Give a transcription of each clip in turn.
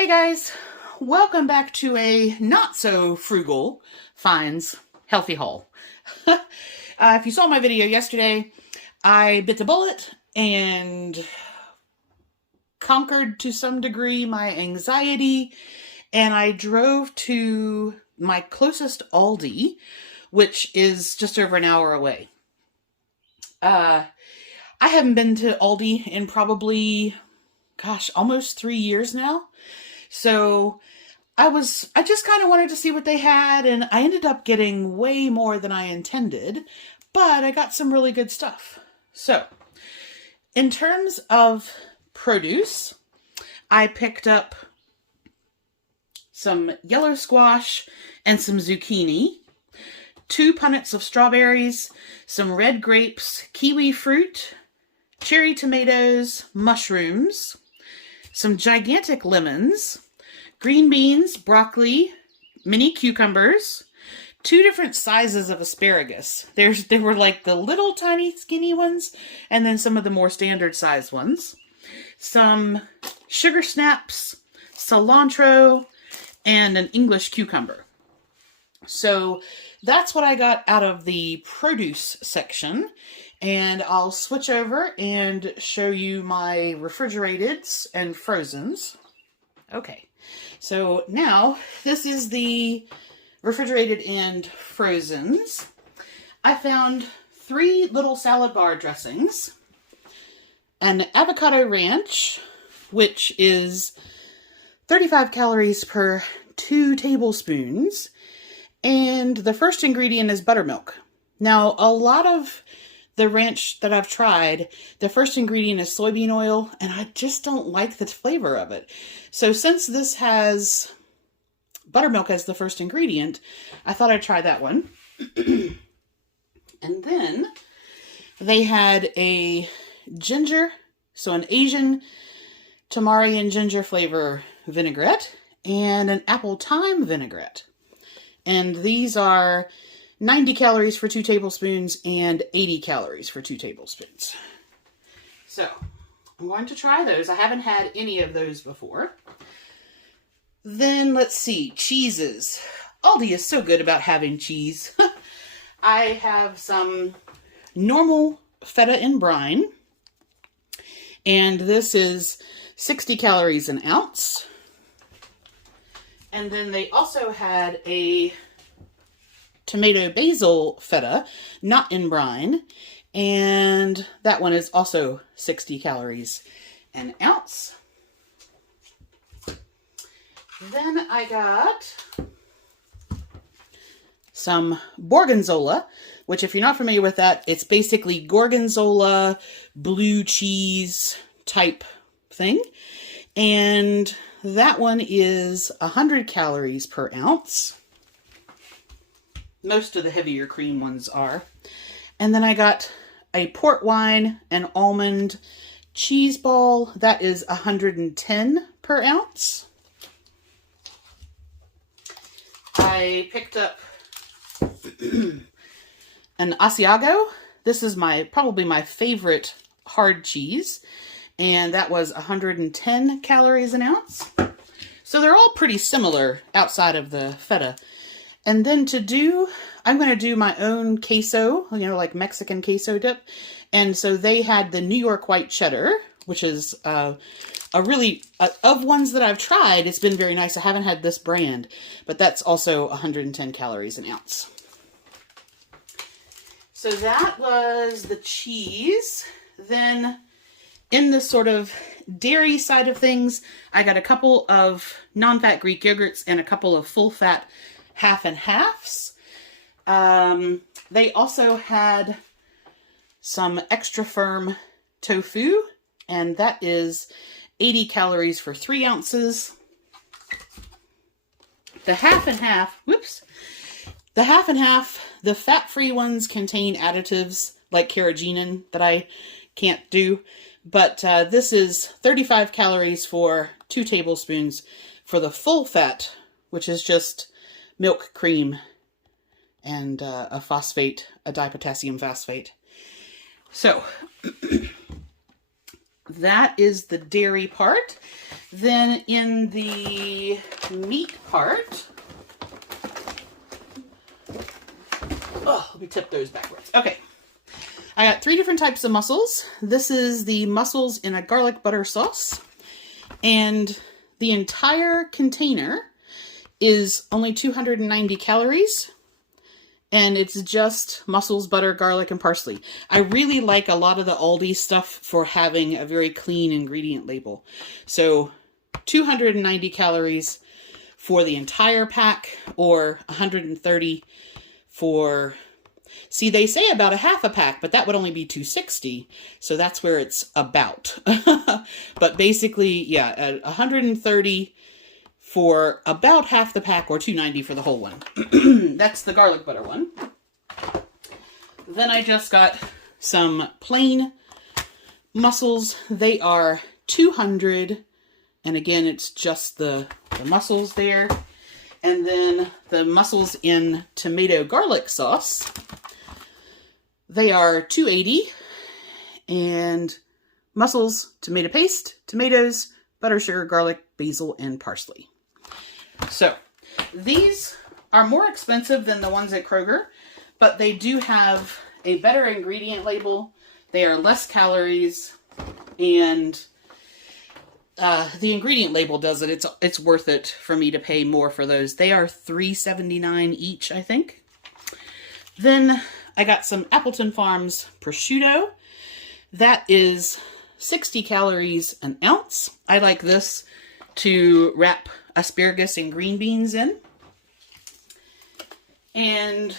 Hey guys, welcome back to a not so frugal finds healthy haul. If you saw my video yesterday, I bit the bullet and conquered to some degree my anxiety, and I drove to my closest ALDI, which is just over an hour away. I haven't been to ALDI in probably, almost 3 years now. So I just kind of wanted to see what they had, and I ended up getting way more than I intended, but I got some really good stuff. So in terms of produce, I picked up some yellow squash and some zucchini, 2 punnets of strawberries, some red grapes, kiwi fruit, cherry tomatoes, mushrooms, some gigantic lemons, green beans, broccoli, mini cucumbers, 2 different sizes of asparagus. There were like the little tiny skinny ones, and then some of the more standard size ones. Some sugar snaps, cilantro, and an English cucumber. So that's what I got out of the produce section. And I'll switch over and show you my refrigerateds and frozens. Okay, so now this is the refrigerated and frozens. I found 3 little salad bar dressings, an avocado ranch, which is 35 calories per 2 tablespoons, and the first ingredient is buttermilk. Now, a lot of the ranch that I've tried, the first ingredient is soybean oil, and I just don't like the flavor of it. So since this has buttermilk as the first ingredient, I thought I'd try that one. And then they had a ginger, so an Asian tamari and ginger flavor vinaigrette, and an apple thyme vinaigrette. And these are 90 calories for 2 tablespoons and 80 calories for 2 tablespoons. So I'm going to try those. I haven't had any of those before. Then let's see, cheeses. Aldi is so good about having cheese. I have some normal feta in brine, and this is 60 calories an ounce. And then they also had a tomato basil feta, not in brine, and that one is also 60 calories an ounce. Then I got some gorgonzola, which, if you're not familiar with that, it's basically gorgonzola blue cheese type thing, and that one is 100 calories per ounce. Most of the heavier cream ones are. And then I got a port wine and almond cheese ball. That is 110 per ounce. I picked up an Asiago. This is probably my favorite hard cheese. And that was 110 calories an ounce. So they're all pretty similar outside of the feta. And then I'm going to do my own queso, like Mexican queso dip. And so they had the New York white cheddar, which is of ones that I've tried, it's been very nice. I haven't had this brand, but that's also 110 calories an ounce. So that was the cheese. Then in the sort of dairy side of things, I got a couple of non-fat Greek yogurts and a couple of full-fat half and halves. They also had some extra firm tofu, and that is 80 calories for 3 ounces. The half and half, the fat-free ones contain additives like carrageenan that I can't do, but this is 35 calories for 2 tablespoons for the full fat, which is just milk, cream, and a dipotassium phosphate. So that is the dairy part. Then in the meat part, oh, let me tip those backwards. Okay. I got 3 different types of mussels. This is the mussels in a garlic butter sauce. And the entire container is only 290 calories. And it's just mussels, butter, garlic, and parsley. I really like a lot of the Aldi stuff for having a very clean ingredient label. So 290 calories for the entire pack, or 130 for... See, they say about a half a pack, but that would only be 260. So that's where it's about. But basically, yeah, 130 for about half the pack, or 290 for the whole one. That's the garlic butter one. Then I just got some plain mussels. They are 200. And again, it's just the mussels there. And then the mussels in tomato garlic sauce. They are 280, and mussels, tomato paste, tomatoes, butter, sugar, garlic, basil, and parsley. So these are more expensive than the ones at Kroger, but they do have a better ingredient label. They are less calories, and the ingredient label does it. It's worth it for me to pay more for those. They are $3.79 each, I think. Then I got some Appleton Farms prosciutto. That is 60 calories an ounce. I like this to wrap asparagus and green beans in. And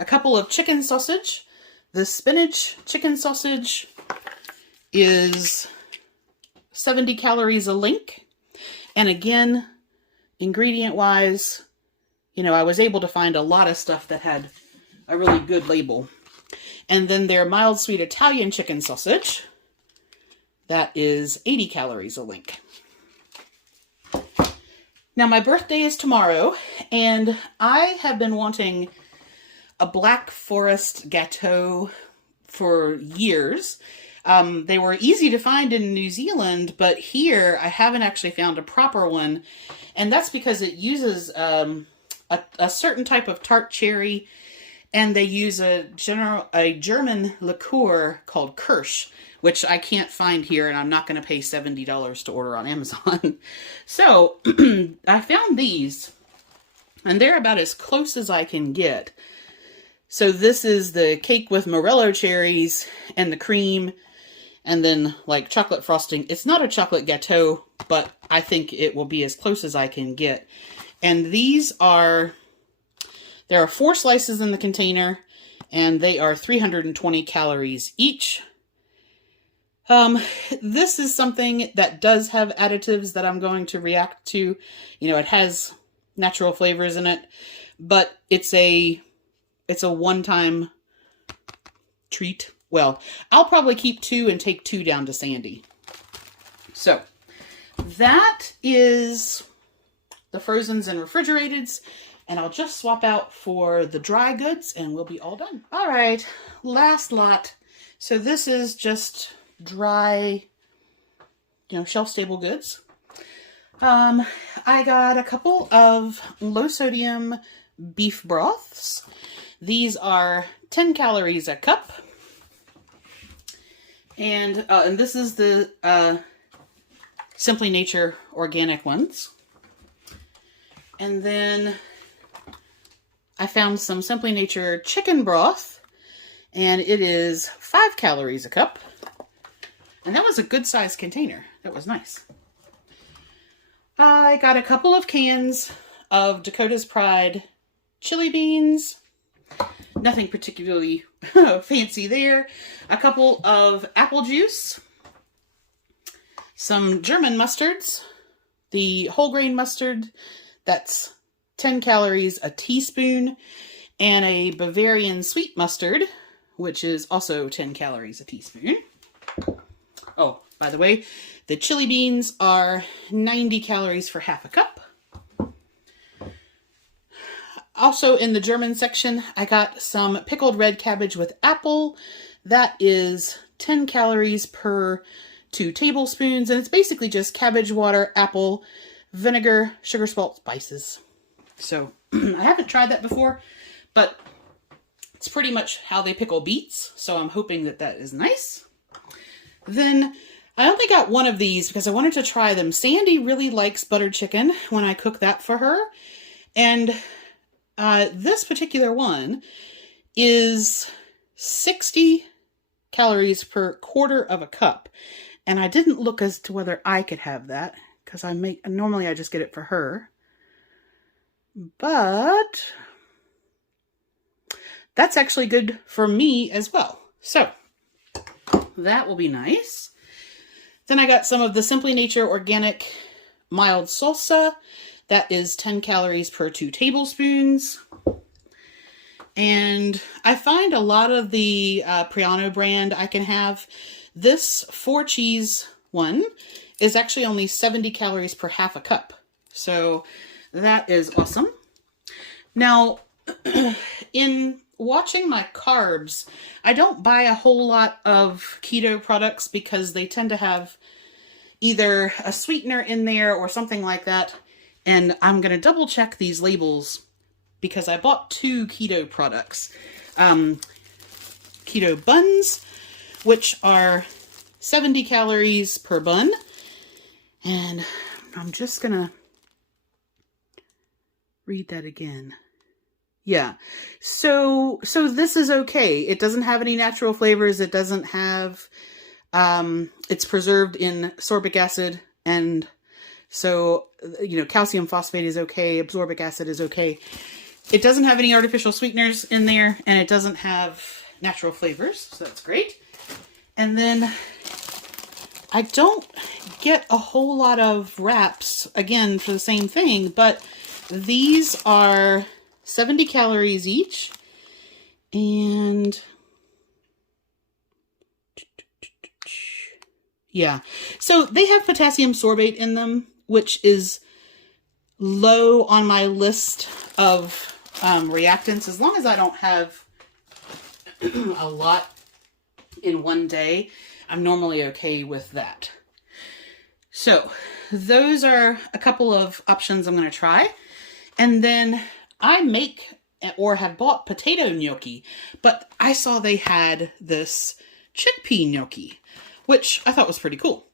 a couple of chicken sausage. The spinach chicken sausage is 70 calories a link. And again, ingredient-wise, you know, I was able to find a lot of stuff that had a really good label. And then their mild sweet Italian chicken sausage, that is 80 calories a link. Now my birthday is tomorrow, and I have been wanting a Black Forest gâteau for years. They were easy to find in New Zealand, but here I haven't actually found a proper one. And that's because it uses a certain type of tart cherry. And they use a German liqueur called Kirsch, which I can't find here, and I'm not going to pay $70 to order on Amazon. So I found these, and they're about as close as I can get. So this is the cake with morello cherries and the cream, and then like chocolate frosting. It's not a chocolate gâteau, but I think it will be as close as I can get. And these are... There are 4 slices in the container, and they are 320 calories each. This is something that does have additives that I'm going to react to. You know, it has natural flavors in it, but it's a one-time treat. Well, I'll probably keep 2 and take 2 down to Sandy. So, that is the frozens and refrigerateds. And I'll just swap out for the dry goods and we'll be all done. All right, last lot. So this is just dry, you know, shelf-stable goods. I got a couple of low-sodium beef broths. These are 10 calories a cup. And this is the Simply Nature organic ones. And then I found some Simply Nature chicken broth, and it is 5 calories a cup. And that was a good sized container. That was nice. I got a couple of cans of Dakota's Pride chili beans. Nothing particularly fancy there. A couple of apple juice. Some German mustards. The whole grain mustard, that's 10 calories a teaspoon, and a Bavarian sweet mustard, which is also 10 calories a teaspoon. Oh, by the way, the chili beans are 90 calories for half a cup. Also in the German section, I got some pickled red cabbage with apple. That is 10 calories per 2 tablespoons, and it's basically just cabbage water, apple, vinegar, sugar, salt, spices. So I haven't tried that before, but it's pretty much how they pickle beets. So I'm hoping that that is nice. Then I only got one of these because I wanted to try them. Sandy really likes buttered chicken when I cook that for her. And this particular one is 60 calories per quarter of a cup. And I didn't look as to whether I could have that because normally I just get it for her. But that's actually good for me as well. So that will be nice. Then I got some of the Simply Nature Organic Mild Salsa. That is 10 calories per 2 tablespoons. And I find a lot of the Priano brand I can have. This 4-cheese one is actually only 70 calories per half a cup. So that is awesome. Now, in watching my carbs, I don't buy a whole lot of keto products because they tend to have either a sweetener in there or something like that. And I'm going to double check these labels because I bought 2 keto products. Keto buns, which are 70 calories per bun. And I'm just going to read that again. Yeah. So this is okay. It doesn't have any natural flavors. It doesn't have, it's preserved in sorbic acid. And so, calcium phosphate is okay. Absorbic acid is okay. It doesn't have any artificial sweeteners in there, and it doesn't have natural flavors. So that's great. And then I don't get a whole lot of wraps, again, for the same thing, but these are 70 calories each, and yeah, so they have potassium sorbate in them, which is low on my list of reactants. As long as I don't have a lot in one day, I'm normally okay with that. So those are a couple of options I'm going to try. And then I make or have bought potato gnocchi, but I saw they had this chickpea gnocchi, which I thought was pretty cool.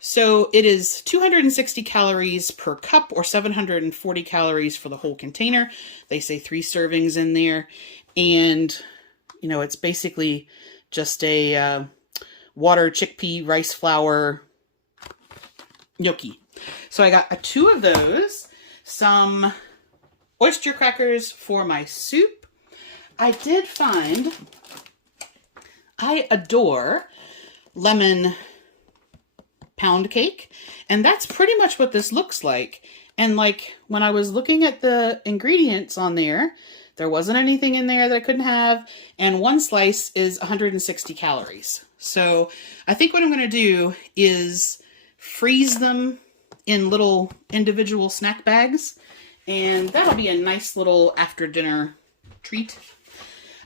So it is 260 calories per cup or 740 calories for the whole container. They say 3 servings in there. And, it's basically just a water, chickpea, rice flour gnocchi. So I got 2 of those, some oyster crackers for my soup. I did find I adore lemon pound cake, and that's pretty much what this looks like. And when I was looking at the ingredients on there wasn't anything in there that I couldn't have, and 1 slice is 160 calories. So I think what I'm going to do is freeze them in little individual snack bags, and that'll be a nice little after dinner treat.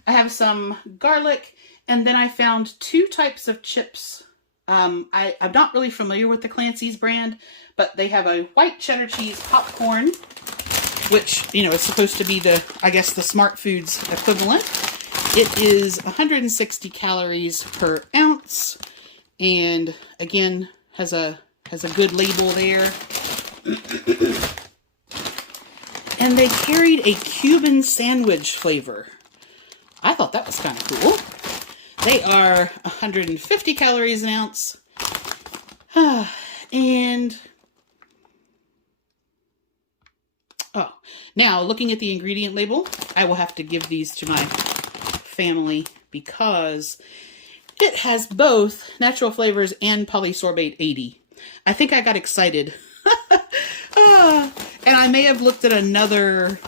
I have some garlic, and then I found 2 types of chips. I'm not really familiar with the Clancy's brand, but they have a white cheddar cheese popcorn, which, is supposed to be the Smart Foods equivalent. It is 160 calories per ounce, and again, has a good label there. And they carried a Cuban sandwich flavor. I thought that was kind of cool. They are 150 calories an ounce. And, now looking at the ingredient label, I will have to give these to my family because it has both natural flavors and polysorbate 80. I think I got excited. And I may have looked at another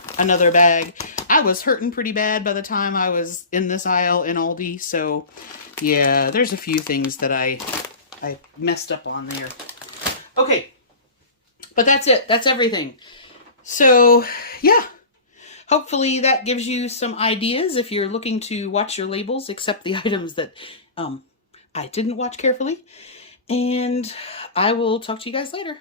bag. I was hurting pretty bad by the time I was in this aisle in Aldi. So, yeah, there's a few things that I messed up on there. Okay, but that's it. That's everything. So, yeah. Hopefully that gives you some ideas if you're looking to watch your labels, except the items that I didn't watch carefully. And I will talk to you guys later.